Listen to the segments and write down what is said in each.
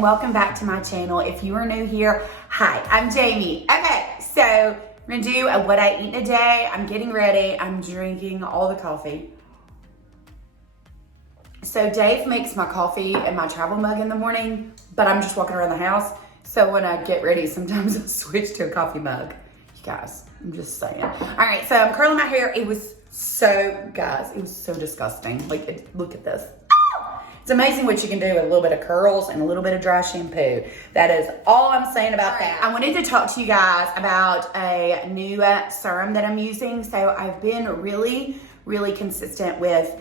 and welcome back to my channel. If you are new here, hi, I'm Jamie. Okay, so I'm gonna do a what I eat in a day. I'm getting ready. I'm drinking all the coffee. So Dave makes my coffee in my travel mug in the morning, but I'm just walking around the house. So when I get ready, sometimes I switch to a coffee mug. You guys, I'm just saying. All right, so I'm curling my hair. It was so disgusting. Like, look at this. It's amazing what you can do with a little bit of curls and a little bit of dry shampoo. That is all I'm saying about that. I wanted to talk to you guys about a new serum that I'm using. So I've been really consistent with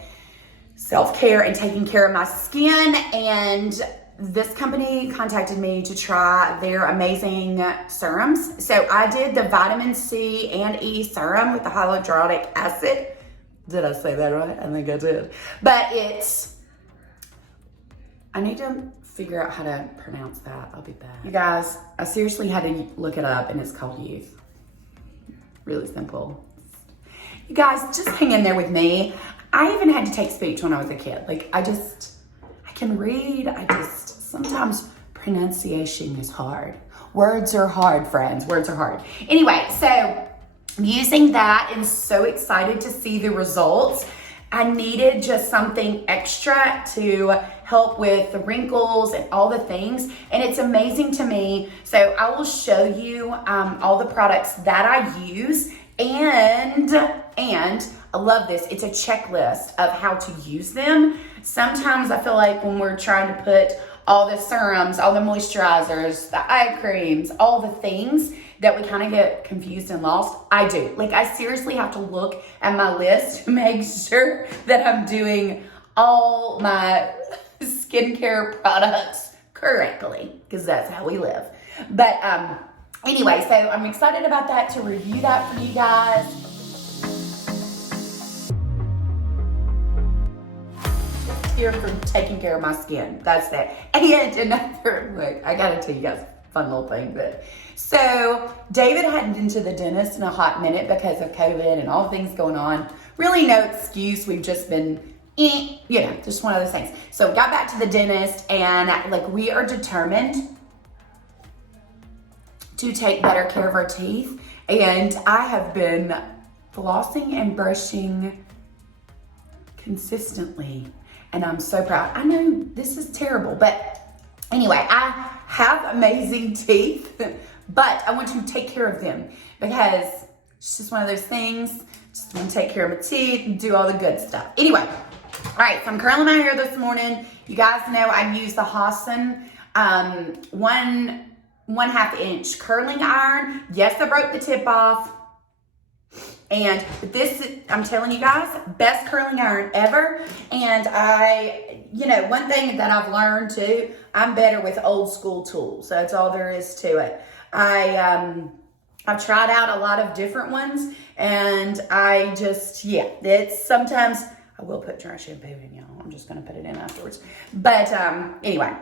self-care and taking care of my skin, and this company contacted me to try their amazing serums. So I did the vitamin C and E serum with the hyaluronic acid. Did I say that right? I think I did. But I need to figure out how to pronounce that. I'll be back. You guys, I seriously had to look it up, and it's called Youth. Really simple. You guys, just hang in there with me. I even had to take speech when I was a kid. Like, I can read. Sometimes pronunciation is hard. Words are hard, friends. Words are hard. Anyway, so I'm using that and so excited to see the results. I needed just something extra to help with the wrinkles and all the things, and it's amazing to me. So I will show you all the products that I use, and I love this. It's a checklist of how to use them. Sometimes I feel like when we're trying to put all the serums, all the moisturizers, the eye creams, all the things, that we kind of get confused and lost. I do. Like, I seriously have to look at my list to make sure that I'm doing all my skincare products correctly, because that's how we live. But anyway, so I'm excited about that, to review that for you guys. Here for taking care of my skin. That's that. And another, look, I gotta tell you guys a fun little thing. But so David hadn't been to the dentist in a hot minute because of COVID and all the things going on. Really no excuse. We've just been, just one of those things. So got back to the dentist, and like, we are determined to take better care of our teeth. And I have been flossing and brushing consistently. And I'm so proud. I know this is terrible, but anyway, I have amazing teeth, but I want to take care of them because it's just one of those things. Just want to take care of my teeth and do all the good stuff. Anyway, all right, so I'm curling my hair this morning. You guys know I use the Hassan 1/2 inch curling iron. Yes, I broke the tip off. And this, I'm telling you guys, best curling iron ever. And one thing that I've learned too, I'm better with old school tools. That's all there is to it. I've tried out a lot of different ones, and it's sometimes, I will put dry shampoo in, y'all. I'm just gonna put it in afterwards. But anyway,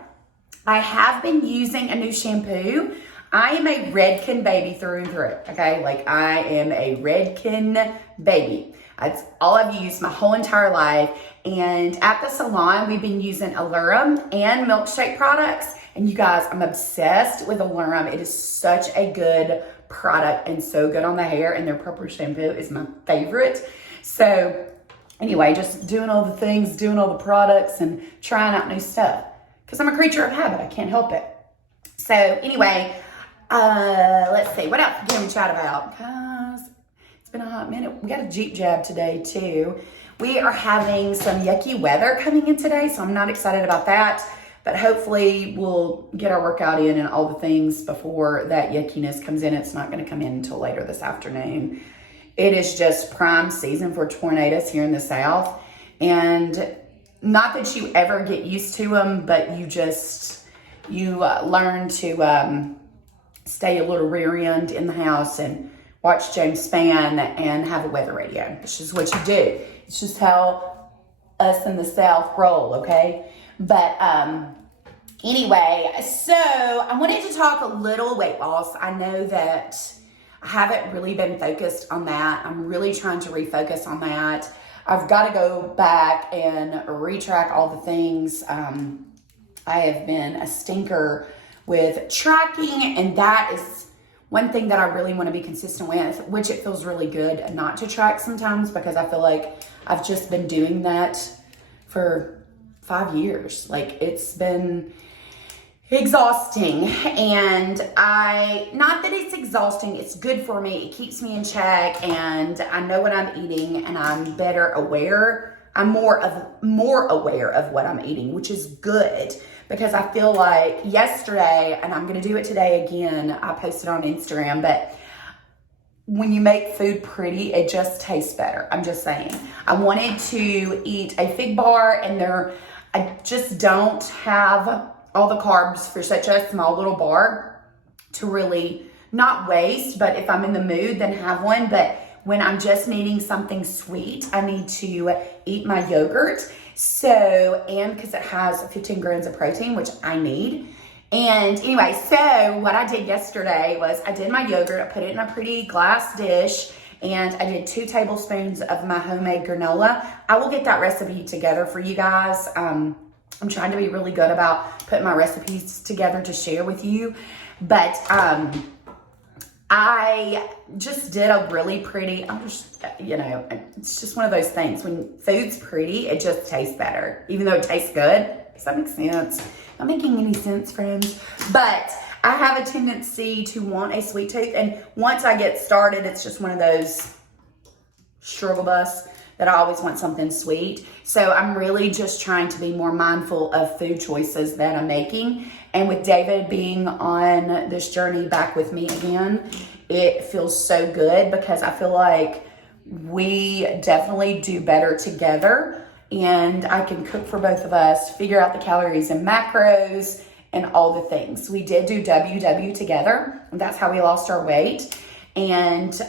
I have been using a new shampoo. I am a Redken baby through and through, okay? Like, I am a Redken baby. That's all I've used my whole entire life. And at the salon, we've been using Allurum and Milkshake products. And you guys, I'm obsessed with Allurum. It is such a good product and so good on the hair. And their purple shampoo is my favorite. So anyway, just doing all the things, doing all the products, and trying out new stuff. Because I'm a creature of habit. I can't help it. So anyway, let's see, what else can we chat about? Guys, it's been a hot minute. We got a Jeep jab today too. We are having some yucky weather coming in today, so I'm not excited about that. But hopefully we'll get our workout in and all the things before that yuckiness comes in. It's not going to come in until later this afternoon. It is just prime season for tornadoes here in the South. And not that you ever get used to them, but you learn to stay a little rear end in the house and watch James Spann and have a weather radio. It's just what you do. It's just how us in the South roll, okay? But anyway, so I wanted to talk a little weight loss. I know that I haven't really been focused on that. I'm really trying to refocus on that. I've got to go back and retrack all the things I have been a stinker with tracking, and that is one thing that I really want to be consistent with, which it feels really good not to track sometimes, because I feel like I've just been doing that for 5 years. Like, it's been exhausting, and not that it's exhausting, it's good for me. It keeps me in check, and I know what I'm eating, and I'm better aware. I'm more aware of what I'm eating, which is good, because I feel like yesterday, and I'm going to do it today again, I posted on Instagram, but when you make food pretty, it just tastes better. I'm just saying. I wanted to eat a fig bar, and I just don't have all the carbs for such a small little bar to really not waste, but if I'm in the mood, then have one. But when I'm just needing something sweet, I need to eat my yogurt. And because it has 15 grams of protein, which I need. And anyway, so what I did yesterday was I did my yogurt, I put it in a pretty glass dish, and I did 2 tablespoons of my homemade granola. I will get that recipe together for you guys. I'm trying to be really good about putting my recipes together to share with you. But I just did a really pretty, it's just one of those things. When food's pretty, it just tastes better, even though it tastes good. Does that make sense? Not making any sense, friends. But I have a tendency to want a sweet tooth. And once I get started, it's just one of those struggle bus that I always want something sweet. So I'm really just trying to be more mindful of food choices that I'm making. And with David being on this journey back with me again, it feels so good, because I feel like we definitely do better together, and I can cook for both of us, figure out the calories and macros and all the things. We did do WW together, and that's how we lost our weight. And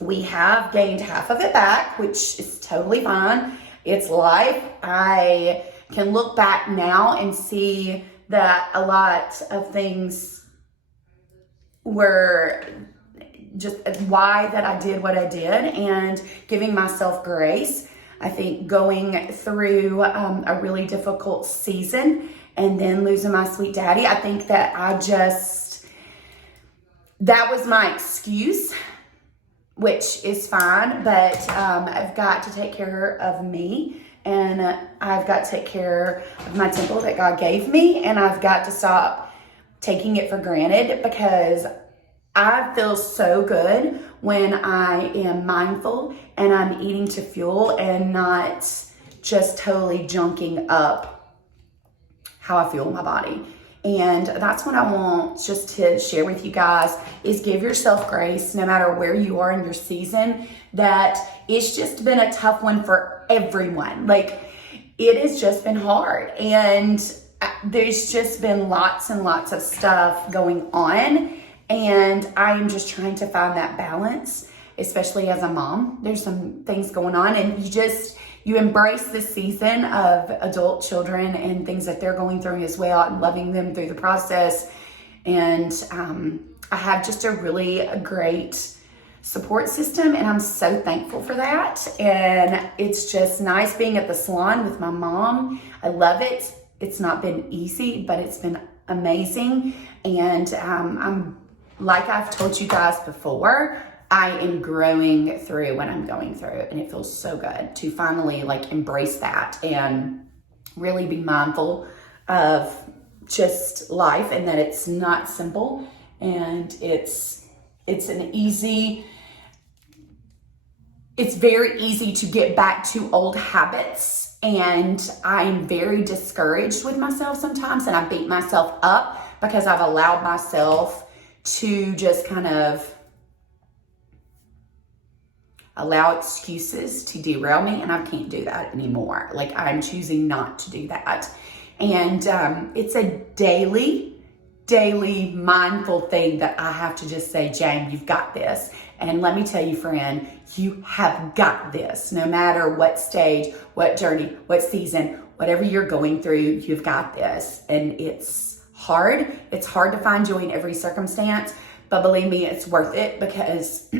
we have gained half of it back, which is totally fine. It's life. I can look back now and see that a lot of things were just why that I did what I did, and giving myself grace. I think going through a really difficult season and then losing my sweet daddy, I think that that was my excuse, which is fine, but I've got to take care of me, and I've got to take care of my temple that God gave me, and I've got to stop taking it for granted, because I feel so good when I am mindful and I'm eating to fuel and not just totally junking up how I feel in my body. And that's what I want just to share with you guys, is give yourself grace no matter where you are in your season. That it's just been a tough one for everyone. Like, it has just been hard, and there's just been lots and lots of stuff going on, and I'm just trying to find that balance, especially as a mom. There's some things going on, and you embrace the season of adult children and things that they're going through as well, and loving them through the process. And I have just a really great support system, and I'm so thankful for that. And it's just nice being at the salon with my mom. I love it. It's not been easy, but it's been amazing. And I'm, like I've told you guys before, I am growing through what I'm going through, and it feels so good to finally embrace that and really be mindful of just life, and that it's not simple, and it's very easy to get back to old habits, and I'm very discouraged with myself sometimes, and I beat myself up because I've allowed myself to just kind of allow excuses to derail me, and I can't do that anymore. I'm choosing not to do that. And it's a daily mindful thing that I have to just say, Jane, you've got this. And let me tell you, friend, you have got this. No matter what stage, what journey, what season, whatever you're going through, you've got this. And it's hard. It's hard to find joy in every circumstance, but believe me, it's worth it, because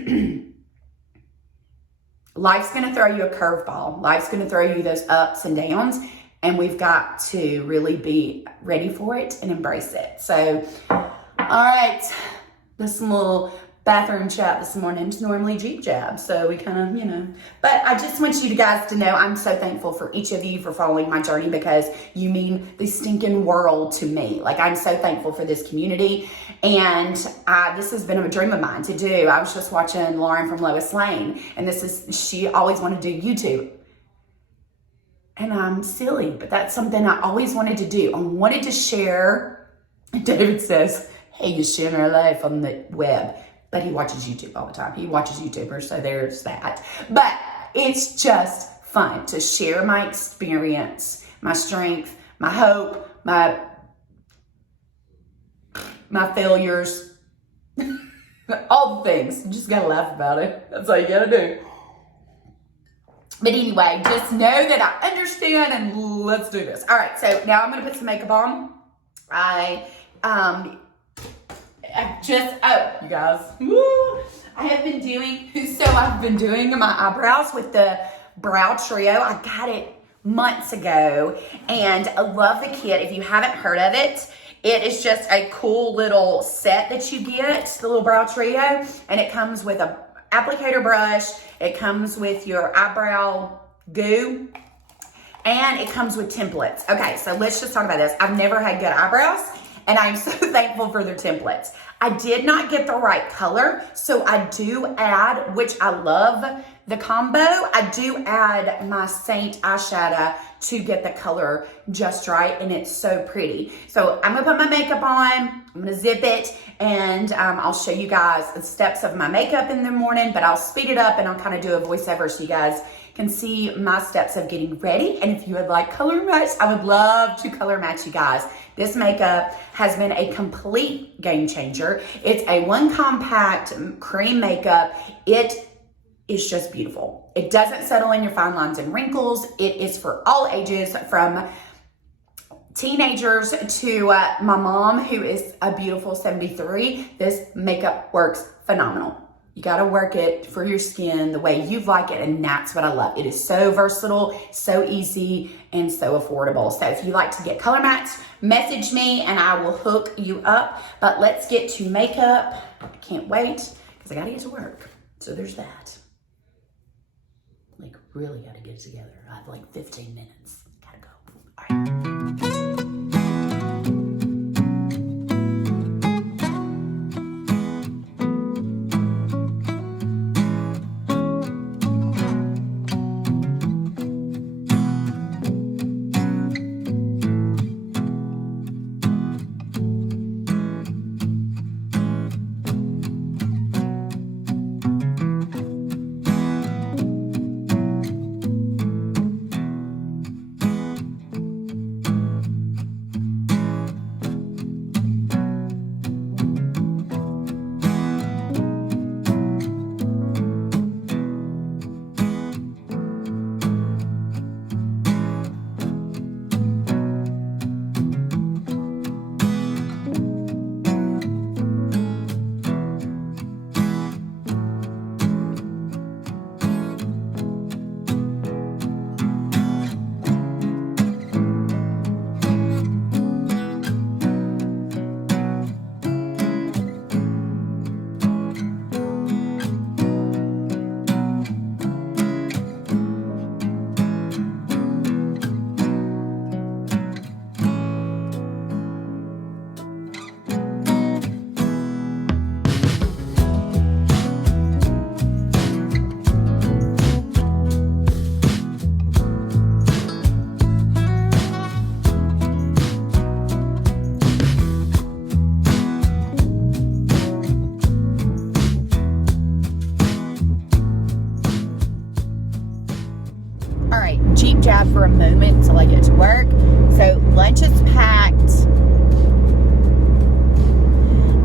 life's going to throw you a curveball. Life's going to throw you those ups and downs, and we've got to really be ready for it and embrace it. So, all right, this little bathroom chat this morning is normally Jeep Jab, so we kind of, you know, but I just want you guys to know I'm so thankful for each of you for following my journey, because you mean the stinking world to me. Like, I'm so thankful for this community, and this has been a dream of mine to do. I was just watching Lauren from Lois Lane, and she always wanted to do YouTube. And I'm silly, but that's something I always wanted to do. I wanted to share. David says, hey, you share our life on the web. But he watches YouTube all the time. He watches YouTubers, so there's that. But it's just fun to share my experience, my strength, my hope, my failures, all the things. You just gotta laugh about it. That's all you gotta do. But anyway, just know that I understand, and let's do this. All right, so now I'm gonna put some makeup on. You guys, I've been doing my eyebrows with the Brow Trio. I got it months ago, and I love the kit. If you haven't heard of it, it is just a cool little set that you get, the little Brow Trio, and it comes with a applicator brush, it comes with your eyebrow goo, and it comes with templates. Okay, so let's just talk about this. I've never had good eyebrows, and I'm so thankful for their templates. I did not get the right color, so I do add, which I love the combo, I do add my Saint eyeshadow to get the color just right, and it's so pretty. So I'm gonna put my makeup on, I'm gonna zip it, and I'll show you guys the steps of my makeup in the morning, but I'll speed it up and I'll kind of do a voiceover so you guys can see my steps of getting ready. And if you would like color match, I would love to color match you guys. This makeup has been a complete game changer. It's a one compact cream makeup. It is just beautiful. It doesn't settle in your fine lines and wrinkles. It is for all ages, from teenagers to my mom, who is a beautiful 73. This makeup works phenomenal. You gotta work it for your skin the way you like it, and that's what I love. It is so versatile, so easy, and so affordable. So if you like to get color matched, message me and I will hook you up. But let's get to makeup. I can't wait, because I gotta get to work. So there's that. Like, really gotta get it together. I have like 15 minutes. Gotta go. All right. Jab for a moment until I get to work. So lunch is packed.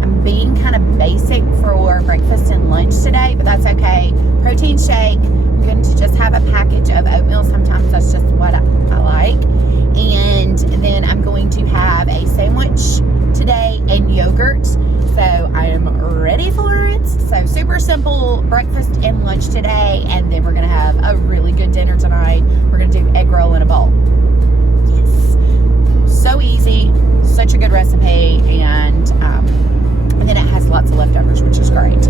I'm being kind of basic for breakfast and lunch today, but that's okay. Protein shake. I'm going to just have a package of oatmeal. Sometimes that's just what I like. And then I'm going to have a sandwich today and yogurt. So I am ready for it. So super simple breakfast and lunch today. And then we're going to have a really good dinner tonight. We're going to do egg roll in a bowl. Yeah. so easy, such a good recipe, and then it has lots of leftovers, which is great.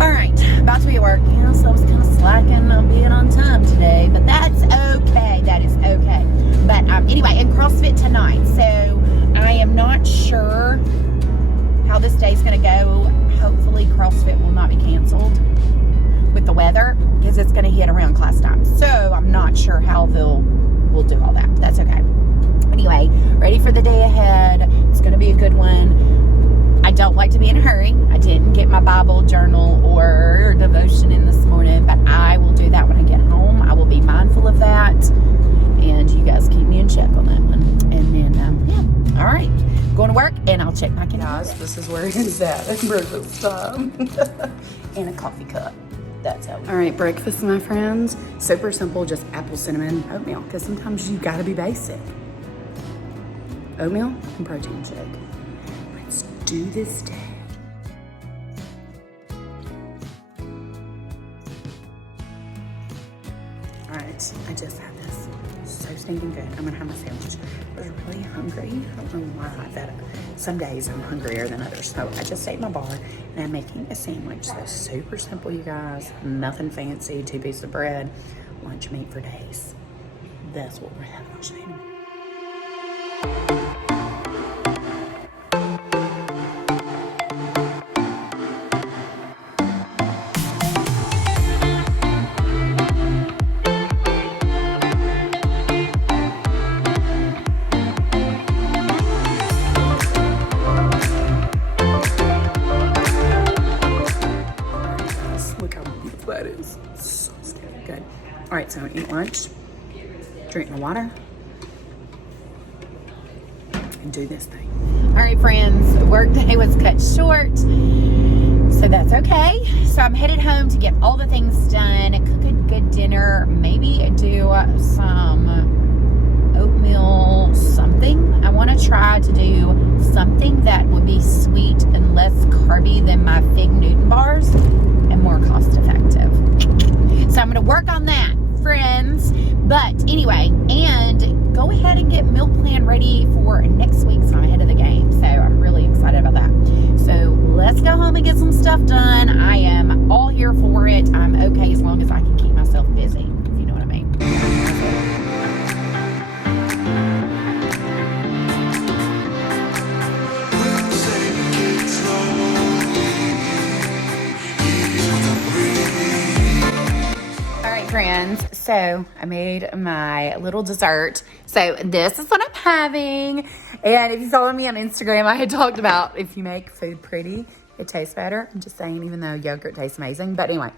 All right, about to be at work. Yeah, so I was kind of slacking on being on time today, but that's okay. That is okay. But anyway, in CrossFit tonight, so I am not sure how this day's going to go. Hopefully CrossFit will not be canceled with the weather, because it's going to hit around class time. So I'm not sure how we'll do all that. But that's okay. Anyway, ready for the day ahead. It's going to be a good one. I don't like to be in a hurry. I didn't get my Bible journal or devotion in this morning, but I will do that when I get home. I will be mindful of that, and you guys keep me in check on that one. And then, yeah, all right, going to work, and I'll check back in. Guys, this is where he's at breakfast time. And a coffee cup. That's how. All right, breakfast, my friends. Super simple, just apple, cinnamon, oatmeal, because sometimes you gotta be basic. Oatmeal and protein shake. Let's do this day. All right, I just had this. So stinking good. I'm gonna have my sandwich. I was really hungry. I don't know why. Some days I'm hungrier than others. So I just ate my bar, and I'm making a sandwich. So super simple, you guys. Nothing fancy. 2 pieces of bread, lunch meat for days. That's what we're having. I'll show you. That is so good. All right, so I'm gonna eat lunch, drink my water, and do this thing. All right, friends, work day was cut short, so that's okay. So I'm headed home to get all the things done, cook a good dinner, maybe do some oatmeal something. I want to try to do something that would be sweet and less carby than my Fig Newton bars, and more cost effective. So I'm going to work on that, friends. But anyway, and go ahead and get meal plan ready for next week's time ahead of the game. So I'm really excited about that. So let's go home and get some stuff done. I am all here for it. I'm okay as long as I can keep myself busy, if you know what I mean. Friends, so I made my little dessert. So this is what I'm having, and if you follow me on Instagram, I had talked about if you make food pretty, it tastes better. I'm just saying, even though yogurt tastes amazing, but anyway,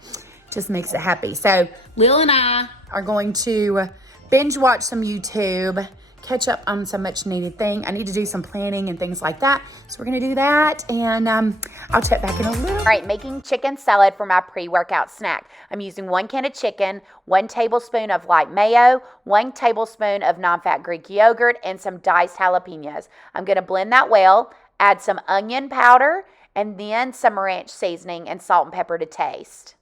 just makes it happy. So Lil and I are going to binge watch some YouTube, catch up on some much needed thing. I need to do some planning and things like that. So we're gonna do that, and I'll check back in a little. All right, making chicken salad for my pre-workout snack. I'm using 1 can of chicken, 1 tablespoon of light mayo, 1 tablespoon of non-fat Greek yogurt, and some diced jalapenos. I'm gonna blend that well, add some onion powder, and then some ranch seasoning and salt and pepper to taste.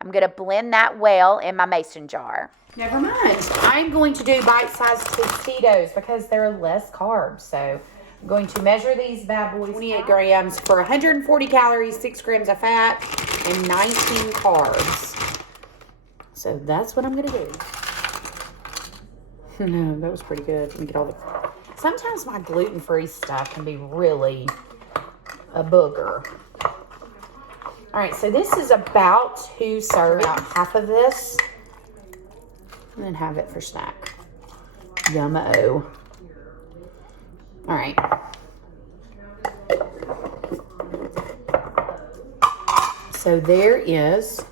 I'm gonna blend that well in my mason jar. Never mind. I'm going to do bite-sized Tostitos because they're less carbs. So I'm going to measure these bad boys. 28 grams for 140 calories, 6 grams of fat, and 19 carbs. So that's what I'm going to do. No, that was pretty good. Let me get all the... Sometimes my gluten-free stuff can be really a booger. All right, so this is about 2 servings, about half of this. And then have it for snack. Yummo. All right. So there is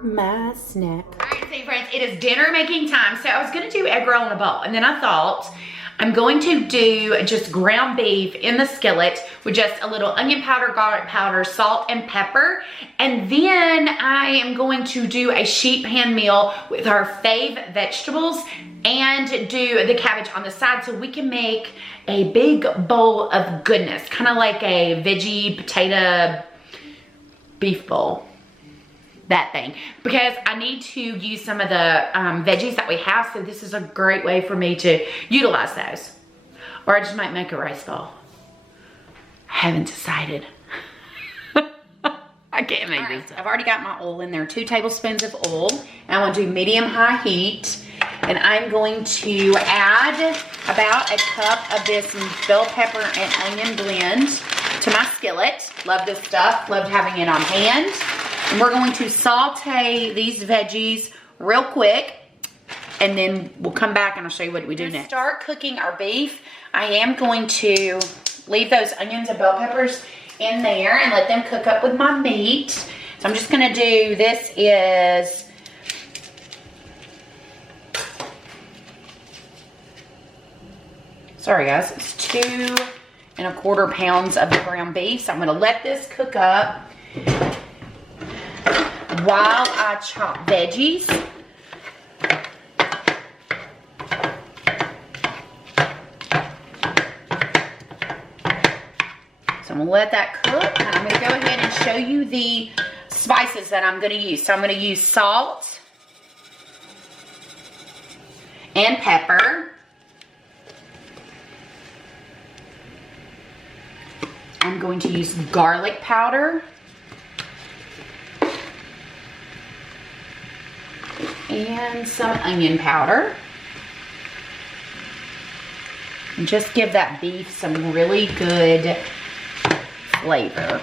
my snack. All right, so friends, it is dinner making time. So I was gonna do egg roll in a bowl, and then I thought I'm going to do just ground beef in the skillet with just a little onion powder, garlic powder, salt, and pepper. And then I am going to do a sheet pan meal with our fave vegetables and do the cabbage on the side so we can make a big bowl of goodness, kind of like a veggie potato beef bowl. That thing, because I need to use some of the veggies that we have, so this is a great way for me to utilize those. or I just might make a rice ball. I haven't decided. I can't make this up. I've already got my oil in there, 2 tablespoons of oil. And I want to do medium-high heat. And I'm going to add about a cup of this bell pepper and onion blend to my skillet. Love this stuff, loved having it on hand. And we're going to saute these veggies real quick. And then we'll come back and I'll show you what we do next. Start cooking our beef. I am going to leave those onions and bell peppers in there and let them cook up with my meat. So I'm just gonna do, this is sorry guys, it's 2 1/4 pounds of the ground beef. So I'm gonna let this cook up while I chop veggies. I'm gonna let that cook, and I'm gonna go ahead and show you the spices that I'm gonna use. So I'm gonna use salt and pepper. I'm going to use garlic powder and some onion powder. And just give that beef some really good flavor.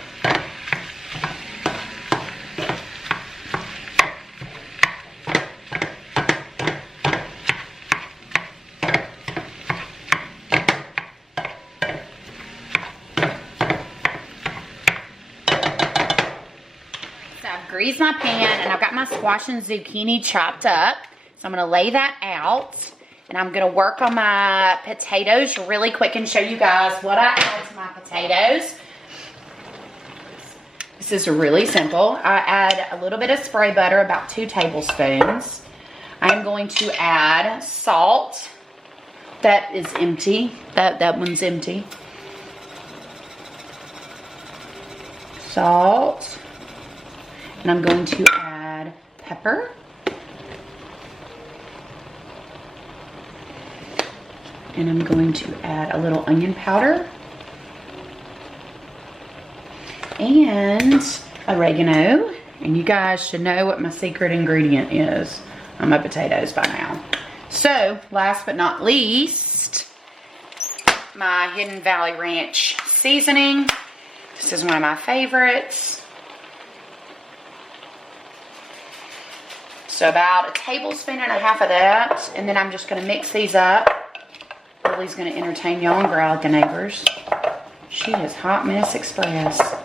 So I've greased my pan and I've got my squash and zucchini chopped up. So I'm gonna lay that out and I'm gonna work on my potatoes really quick and show you guys what I add to my potatoes. This is really simple. I add a little bit of spray butter, about 2 tablespoons. I'm going to add salt. That is empty. That one's empty. Salt. And I'm going to add pepper. And I'm going to add a little onion powder. And oregano. And you guys should know what my secret ingredient is on my potatoes by now. So, last but not least, my Hidden Valley Ranch seasoning. This is one of my favorites. So about 1.5 tablespoons of that. And then I'm just gonna mix these up. Lily's gonna entertain y'all and growl at the neighbors. She is Hot Mess Express.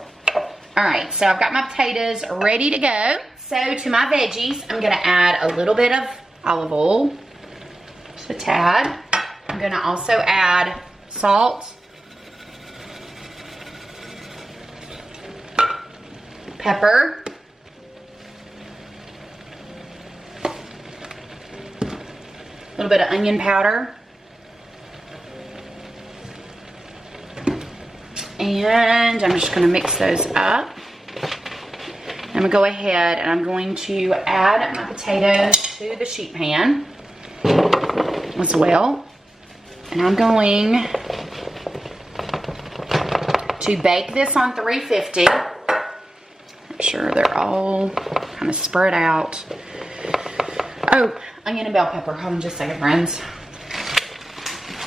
All right, so I've got my potatoes ready to go. So to my veggies, I'm gonna add a little bit of olive oil, just a tad. I'm gonna also add salt, pepper, a little bit of onion powder, and I'm just gonna mix those up. I'm gonna go ahead and I'm going to add my potatoes to the sheet pan as well. And I'm going to bake this on 350. Make sure they're all kind of spread out. Oh, onion and bell pepper. Hold on just a second, friends.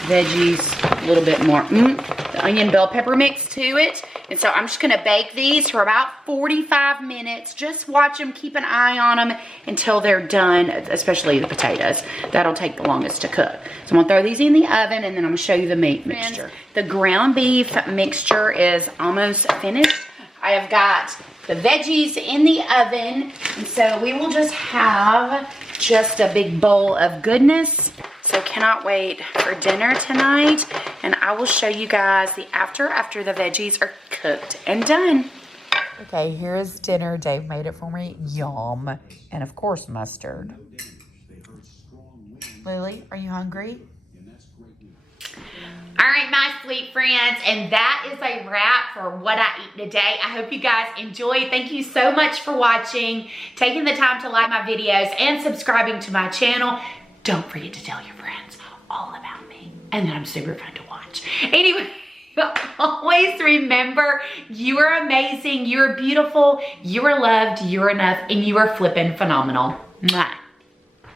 Veggies, a little bit more. The onion bell pepper mix to it. And so I'm just gonna bake these for about 45 minutes. Just watch them, keep an eye on them until they're done, especially the potatoes. That'll take the longest to cook. So I'm gonna throw these in the oven and then I'm gonna show you the meat mixture. The ground beef mixture is almost finished. I have got the veggies in the oven. And so we will just have just a big bowl of goodness. So cannot wait for dinner tonight. And I will show you guys the after the veggies are cooked and done. Okay, here is dinner. Dave made it for me. Yum. And of course, mustard. Lily, are you hungry? All right, my sweet friends, and that is a wrap for what I eat today. I hope you guys enjoyed. Thank you so much for watching, taking the time to like my videos, and subscribing to my channel. Don't forget to tell your friends all about me, and that I'm super fun to watch. much. Anyway, always remember, you are amazing, you're beautiful, you are loved, you're enough, and you are flipping phenomenal. Mwah.